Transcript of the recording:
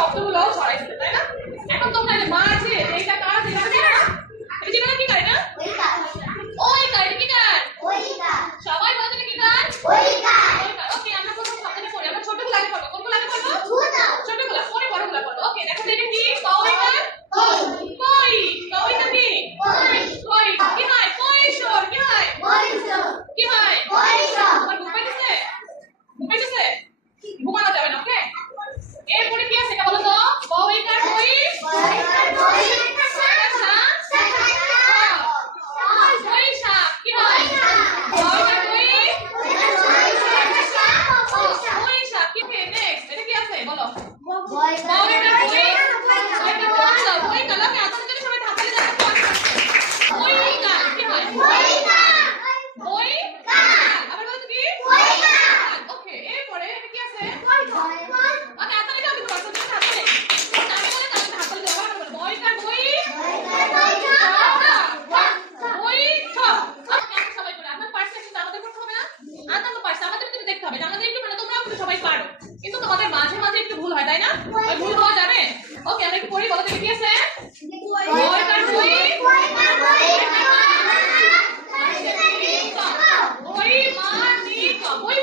শব্দগুলো ছড়াইছে তাই না? এখন তোমরা যে মাঝে এইটা কার দিলা না? এটা চিনো না কি কার এটা? ওই কার কি কার? সবাই বলতে কি কার? ওই কার। ওকে আমরা প্রথম শব্দটা পড়ি। আমরা ছোটগুলো আগে পড়ব। কোনগুলো আগে পড়ব? ছোটগুলো পরে বড়গুলো পড়ব। ওকে দেখো এটা কি? কই কার? কই। কইটা কি? কই। কি হয়? কৈশোর। কি হয়? কি হয়? তোমার ঘুম পাইতেছে? ঘুমাইতেছে? ঘুমানো যাবে না ওকে? এরপরে কি আছে এটা বলো তো? কই কার কই? বৈশাখ। কি হয়? কই কার কই? বৈশাখ। কি হবে? নেক্সট এটা কি আছে বলো? বই কার কই? বই কার লাগে আতার জন্য সবাই ধাক্কালে যাচ্ছে তো আস্তে আস্তে। বই কার কি হয়? বই কার। আবার বলো তো কি? ওকে এরপরে এটা কি আছে? ওকে আতারে যাও কিন্তু বাচ্চাদের হাতে। আমি বলে তাহলে হাততালি দাও আবার বলো। বই কার বই? বই ঠ। ওকে আমরা সবাই করে আপনার পার্সে কিন্তু আমাদের পড়তে হবে না? আতার তো পার্সে আমাদের কিন্তু দেখতে হবে। আমাদের একটু মানে তোমরাও কিন্তু সবাই পারো। কিন্তু তোমাদের মাঝে মাঝে একটু ভুল হয় তাই না? ওই ভুল হওয়া যাবে? ওকে আমরা একটু পড়ি বলো তো কি আছে? বই কার বই? বই মার নি ক। বই